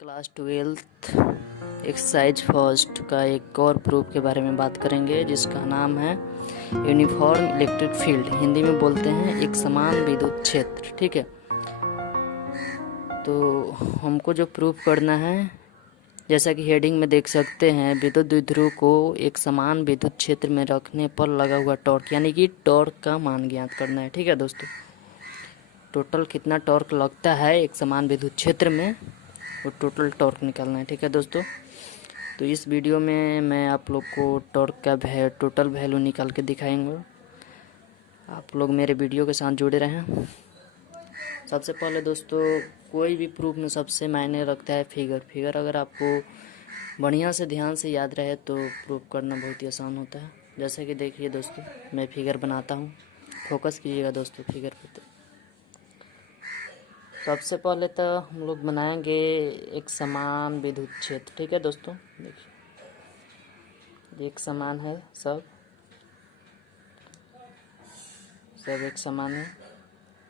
Class 12th exercise first का एक और प्रूफ के बारे में बात करेंगे जिसका नाम है यूनिफॉर्म इलेक्ट्रिक फील्ड। हिंदी में बोलते हैं एक समान विद्युत क्षेत्र। ठीक है, तो हमको जो प्रूफ करना है, जैसा कि हेडिंग में देख सकते हैं, विद्युत द्विध्रुव को एक समान विद्युत क्षेत्र में रखने पर लगा हुआ टॉर्क, यानी कि टॉर्क का मान ज्ञात करना है। ठीक है दोस्तों, टोटल कितना टॉर्क लगता है एक समान विद्युत क्षेत्र में, वो टोटल टॉर्क निकालना है। ठीक है दोस्तों, तो इस वीडियो में मैं आप लोग को टॉर्क का टोटल वैल्यू निकाल के दिखाएंगे। आप लोग मेरे वीडियो के साथ जुड़े रहें। सबसे पहले दोस्तों, कोई भी प्रूफ में सबसे मायने रखता है फिगर अगर आपको बढ़िया से ध्यान से याद रहे तो प्रूफ करना बहुत ही आसान होता है। जैसे कि देखिए दोस्तों, मैं फिगर बनाता हूँ, फोकस कीजिएगा दोस्तों फिगर पे। सबसे पहले तो हम लोग बनाएंगे एक समान विद्युत क्षेत्र। ठीक है दोस्तों, देखिए एक समान है, सब एक समान है।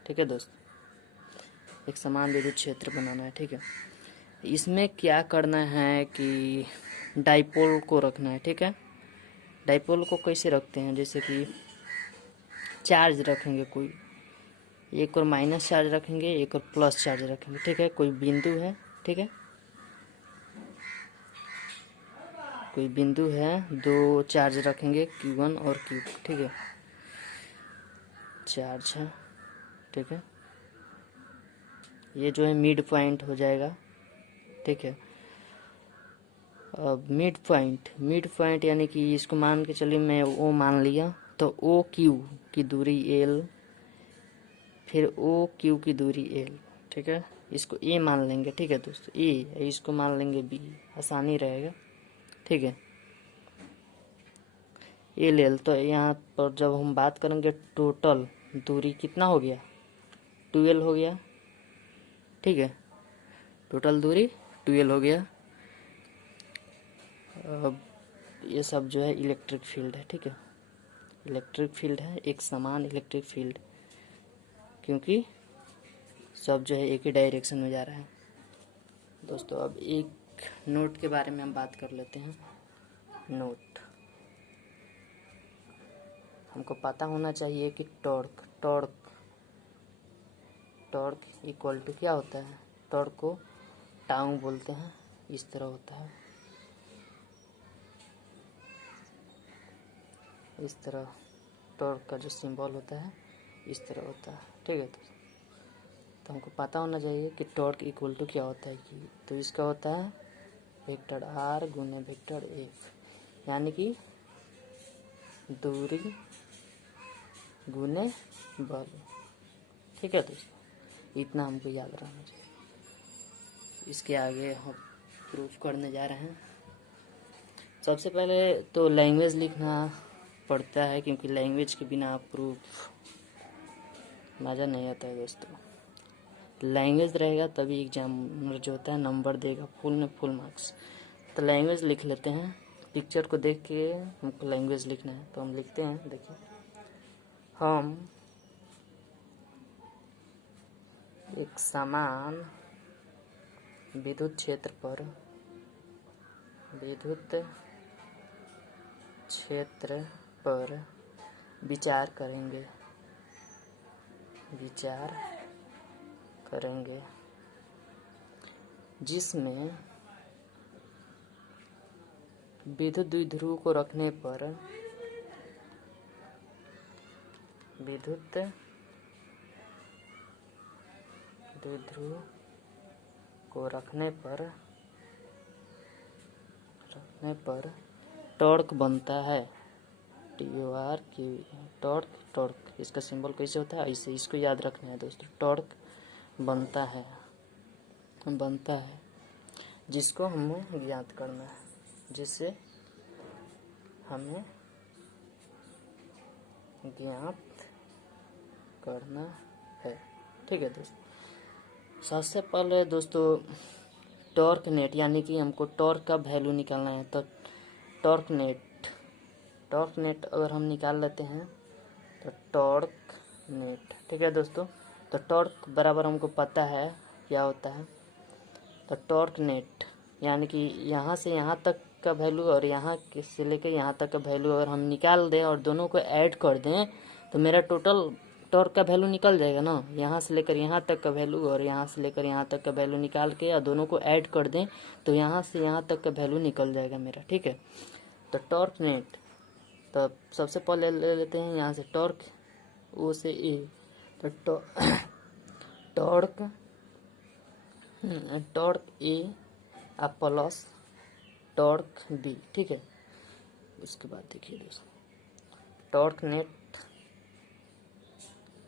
ठीक है दोस्तों, एक समान विद्युत क्षेत्र बनाना है। ठीक है, इसमें क्या करना है कि डाइपोल को रखना है। ठीक है, डाइपोल को कैसे रखते हैं, जैसे कि चार्ज रखेंगे, कोई एक और माइनस चार्ज रखेंगे, एक और प्लस चार्ज रखेंगे। ठीक है, कोई बिंदु है, ठीक है, कोई बिंदु है, दो चार्ज रखेंगे Q1 और Q2। ठीक है, चार्ज है। ठीक है, ये जो है मिड पॉइंट हो जाएगा। ठीक है, अब मिड पॉइंट यानी कि इसको मान के चलिए, मैं O मान लिया, तो OQ की दूरी L, फिर OQ की दूरी L। ठीक है, इसको A मान लेंगे। ठीक है दोस्तों, A, इसको मान लेंगे B, आसानी रहेगा। ठीक है, L, तो यहाँ पर जब हम बात करेंगे टोटल दूरी कितना हो गया, 12 हो गया। ठीक है, टोटल दूरी 12 हो गया। अब ये सब जो है इलेक्ट्रिक फील्ड है। ठीक है, इलेक्ट्रिक फील्ड है, एक समान इलेक्ट्रिक फील्ड, क्योंकि सब जो है एक ही डायरेक्शन में जा रहा है। दोस्तों, अब एक नोट के बारे में हम बात कर लेते हैं। नोट, हमको पता होना चाहिए कि टॉर्क इक्वल टू क्या होता है। टॉर्क को टाउ बोलते हैं, इस तरह होता है, इस तरह टॉर्क का जो सिंबल होता है इस तरह होता है। ठीक है, तो हमको पता होना चाहिए कि टॉर्क इक्वल टू क्या होता है। कि तो इसका होता है वेक्टर R गुने वेक्टर F, यानी कि दूरी गुने बल। ठीक है दोस्तों, इतना हमको याद रखना चाहिए। इसके आगे हम प्रूफ करने जा रहे हैं। सबसे पहले तो लैंग्वेज लिखना पड़ता है, क्योंकि लैंग्वेज के बिना प्रूफ मज़ा नहीं आता है दोस्तों। लैंग्वेज रहेगा तभी एग्जामिनर जो होता है नंबर देगा, फुल में फुल मार्क्स। तो लैंग्वेज लिख लेते हैं, पिक्चर को देख के हमको लैंग्वेज लिखना है, तो हम लिखते हैं। देखिए, हम एक समान विद्युत क्षेत्र पर विचार करेंगे जिसमें विद्युत द्विध्रुव को रखने पर टॉर्क बनता है। TORQ, टॉर्क इसका सिंबल कैसे होता है, ऐसे इसको याद रखना है दोस्तों। टॉर्क बनता है जिसको हमें ज्ञात करना है, जिससे हमें ज्ञात करना है। ठीक है दोस्तों, सबसे पहले दोस्तों टॉर्क नेट, यानी कि हमको टॉर्क का वैल्यू निकालना है। तो टॉर्क नेट अगर हम निकाल लेते हैं तो टॉर्क नेट, ठीक है दोस्तों, तो टॉर्क बराबर हमको पता है क्या होता है। तो टॉर्क नेट यानी कि यहाँ से यहाँ तक का वैल्यू और यहाँ से लेकर यहाँ तक का वैल्यू अगर हम निकाल दें और दोनों को ऐड कर दें तो मेरा टोटल टॉर्क का वैल्यू निकल जाएगा ना। यहाँ से लेकर यहाँ तक का वैल्यू और यहाँ से लेकर यहाँ तक का वैल्यू निकाल के या दोनों को ऐड कर दें तो यहाँ से यहाँ तक का वैल्यू निकल जाएगा मेरा, ठीक है। तो टॉर्क नेट, तो सबसे पहले ले लेते हैं यहाँ से टॉर्क ओ से ए, तो टॉर्क ए प्लस टॉर्क बी, ठीक है। उसके बाद देखिए दोस्तों, टॉर्क नेट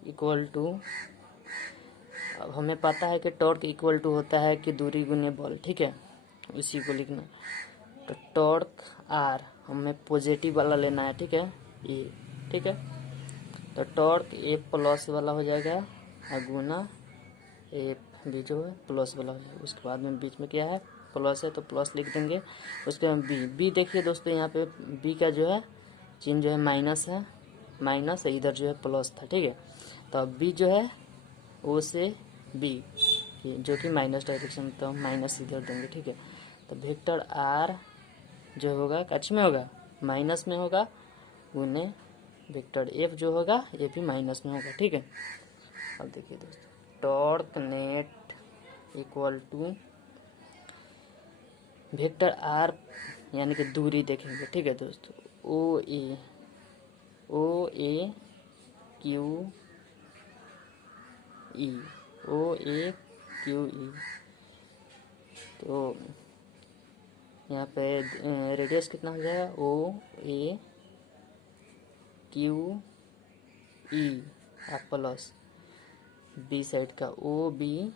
इक्वल टू, अब हमें पता है कि टॉर्क इक्वल टू होता है कि दूरी गुने बल, ठीक है, उसी को लिखना। तो टॉर्क आर हमें पॉजिटिव वाला लेना है, ठीक है, ए, ठीक है। तो टॉर्क ए प्लस वाला हो जाएगा और गुना ए बी जो है प्लस वाला हो जाएगा। उसके बाद में बीच में क्या है, प्लस है तो प्लस लिख देंगे। उसके बाद बी देखिए दोस्तों, यहाँ पे बी का जो है चिन्ह जो है माइनस है, माइनस है, इधर जो है प्लस था, ठीक है। तो अब बी जो है ओ से बी जो कि माइनस डायरेक्शन, तो माइनस इधर देंगे, ठीक है। तो वेक्टर आर जो होगा कच में होगा, माइनस में होगा, गुने वेक्टर एफ जो होगा ये भी माइनस में होगा, ठीक है। अब देखिए दोस्तों, torque net equal to vector R यानी कि दूरी देखेंगे, ठीक है दोस्तों, ओ A Q E, O A Q ई। तो यहाँ पे रेडियस कितना हो जाएगा, O A Q E plus B side का ओ बी,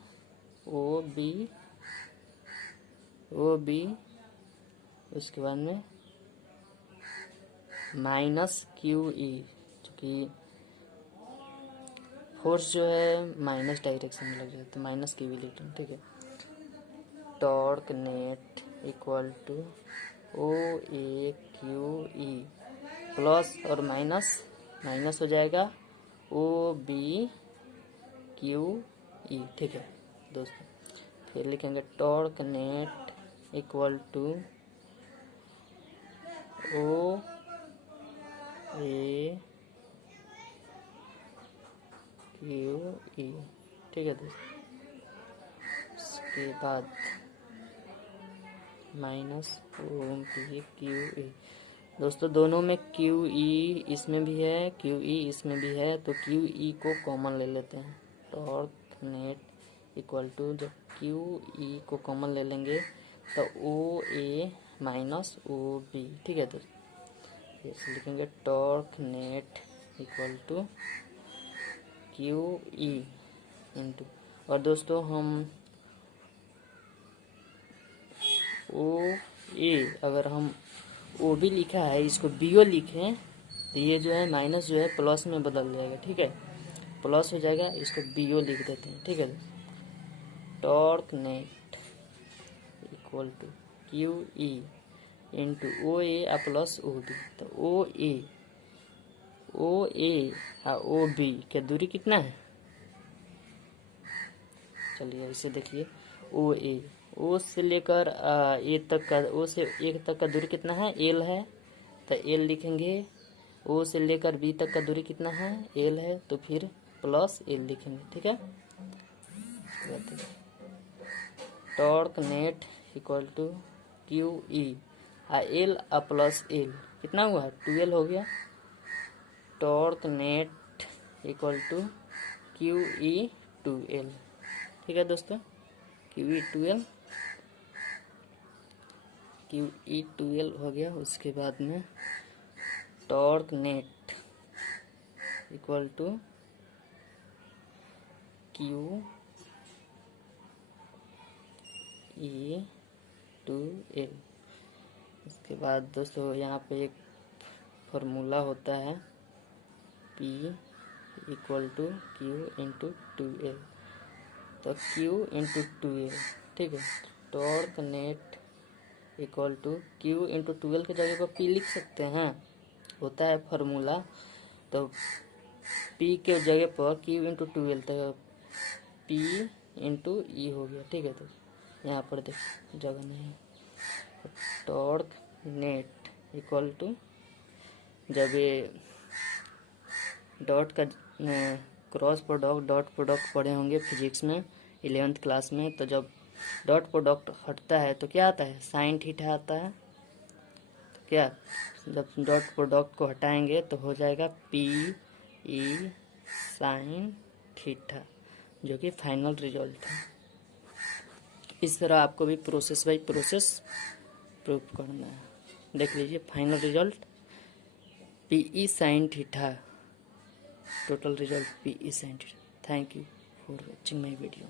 उसके बाद में माइनस क्यू ई, क्योंकि फोर्स जो है माइनस डायरेक्शन में लग जाता है तो माइनस क्यू ई लिखते हैं, ठीक है। Torque net equal to O A Q E plus और माइनस माइनस हो जाएगा ओ बी क्यू ई, ठीक है दोस्तों। फिर लिखेंगे torque net equal to O A Q E, ठीक है दोस्तों। उसके बाद minus O B Q E, दोस्तों दोनों में क्यू ई इसमें भी है, क्यू ई इसमें भी है, तो क्यू ई को कॉमन ले लेते हैं। टॉर्क नेट इक्वल टू, जब क्यू ई को कॉमन ले लेंगे तो ओ ए माइनस ओ बी, ठीक है दोस्तों। इसे लिखेंगे torque net equal to Q E into, और दोस्तों हम ओ ए, अगर हम ओ भी लिखा है इसको बी ओ लिखें तो ये जो है माइनस जो है प्लस में बदल जाएगा, ठीक है, प्लस हो जाएगा, इसको बी ओ लिख देते हैं, ठीक है। Torque net equal to Q E into O A plus O B. तो ओ ए और ओ बी क्या दूरी कितना है, चलिए इसे देखिए, ओ से लेकर ए तक का, ओ से एक तक का दूरी कितना है, एल है, तो एल लिखेंगे। ओ से लेकर बी तक का दूरी कितना है, एल है, तो फिर प्लस एल लिखेंगे, ठीक है। Torque net equal to Q E L plus L कितना हुआ है, 2L हो गया। Torque net equal to Q E 2L, ठीक है दोस्तों, क्यू ई 2L हो गया। उसके बाद में torque net equal to Q E 2L। उसके बाद दोस्तों यहाँ पे एक फॉर्मूला होता है P equal to Q into 2L, तो क्यू इंटू 2L, ठीक है। Torque net equal to Q into 2L की जगह पर P लिख सकते हैं, होता है फार्मूला, तो P के जगह पर क्यू इंटू 2L, तो P इंटू ई हो गया, ठीक है। तो यहाँ पर देख जगह नहीं, टॉर्क नेट इक्वल टू, जब ये डॉट का क्रॉस प्रोडक्ट डॉट प्रोडक्ट पढ़े होंगे फिजिक्स में 11th क्लास में, तो जब डॉट प्रोडक्ट हटता है तो क्या आता है, साइन थीटा आता है। तो क्या, जब डॉट प्रोडक्ट को हटाएंगे तो हो जाएगा पी ई साइन थीटा, जो कि फाइनल रिजल्ट है। इस तरह आपको भी प्रोसेस बाय प्रोसेस प्रूव करना है। देख लीजिए final result P E sine theta, total result P is 90. Thank you for watching my video.